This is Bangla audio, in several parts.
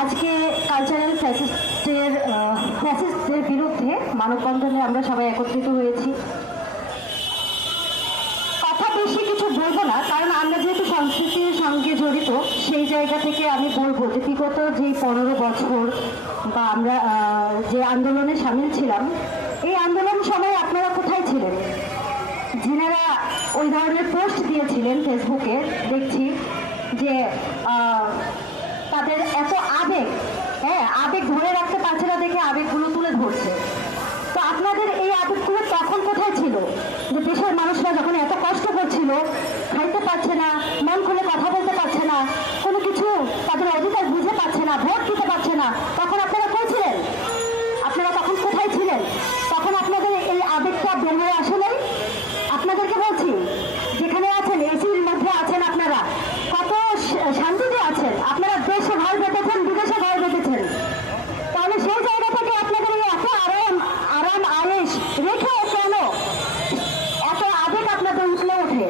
আজকে কালচারাল ফ্যাসিস্টদের বিরুদ্ধে মানববন্ধনে আমরা সবাই একত্রিত হয়েছি। কথা বেশি কিছু বলবো না, কারণ আমরা যেহেতু সংস্কৃতির সঙ্গে জড়িত, সেই জায়গা থেকে আমি বলবো যে বিগত যে 15 বছর বা আমরা যে আন্দোলনে সামিল ছিলাম, এই আন্দোলন সময় আপনারা কোথায় ছিলেন? যিনারা ওই ধরনের পোস্ট দিয়েছিলেন ফেসবুকে, দেখছি যে তাদের এত আবেগ, আবেগ ধরে রাখতে পারছে না দেখে আবেগগুলো তুলে ধরছে। তো আপনাদের এই আবেগগুলো তখন কোথায় ছিল? যে দেশের মানুষরা যখন এত কষ্ট করছিল, খাইতে পারছে না, মন খুলে কথা বলতে পারছে না, কোনো কিছু তাদের অধিকার বুঝে পাচ্ছে না, ভোট দিতে পারছে না, তখন আপনারা কই ছিলেন? আপনারা তখন কোথায় ছিলেন? তখন আপনাদের এই আবেগটা বের হয়ে আসে নাই? আপনাদেরকে বলছি, যেখানে আছেন, এসির মধ্যে আছেন, আপনারা কত শান্তিতে আছেন, আপনারা দেশে ঘর বেঁধেছেন, বিদেশে ঘর বেঁধেছেন, তাহলে সেই জায়গা থেকে আপনাদের এই এত আরাম আয়েস রেখে কেন এত আবেগ আপনাদের উঠলে ওঠে?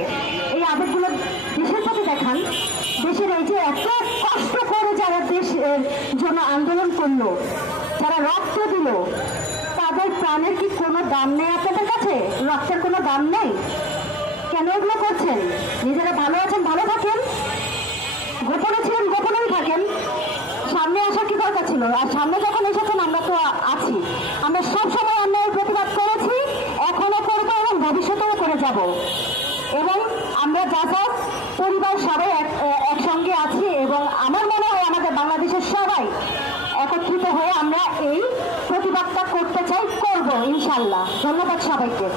এই আবেগগুলো দেশের প্রতি দেখান। দেশের এই যে এত কষ্ট করে যারা দেশের জন্য আন্দোলন করলো, যারা রক্ত দিল, তাদের প্রাণের কি কোনো দাম নেই আপনাদের কাছে? রক্তের কোনো দাম নেই? কেন এগুলো করছেন? নিজেরা ভালো আছেন, ভালো থাকেন, গোপনে ছিলেন, গোপনেই থাকেন। সামনে আসার কি দরকার ছিল? আর সামনে যখন এসেছেন, আমরা তো আছি, আমরা সবসময় অন্যায়ের প্রতিবাদ করেছি, এখনো করবো এবং ভবিষ্যতেও করে যাব। এবং আমরা জাসাস পরিবার সবাই একসঙ্গে আছি, এবং আমার মনে হয় আমাদের বাংলাদেশের সবাই একত্রিত হয়ে আমরা এই প্রতিবাদটা করতে চাই, করবো ইনশাল্লাহ। ধন্যবাদ সবাইকে।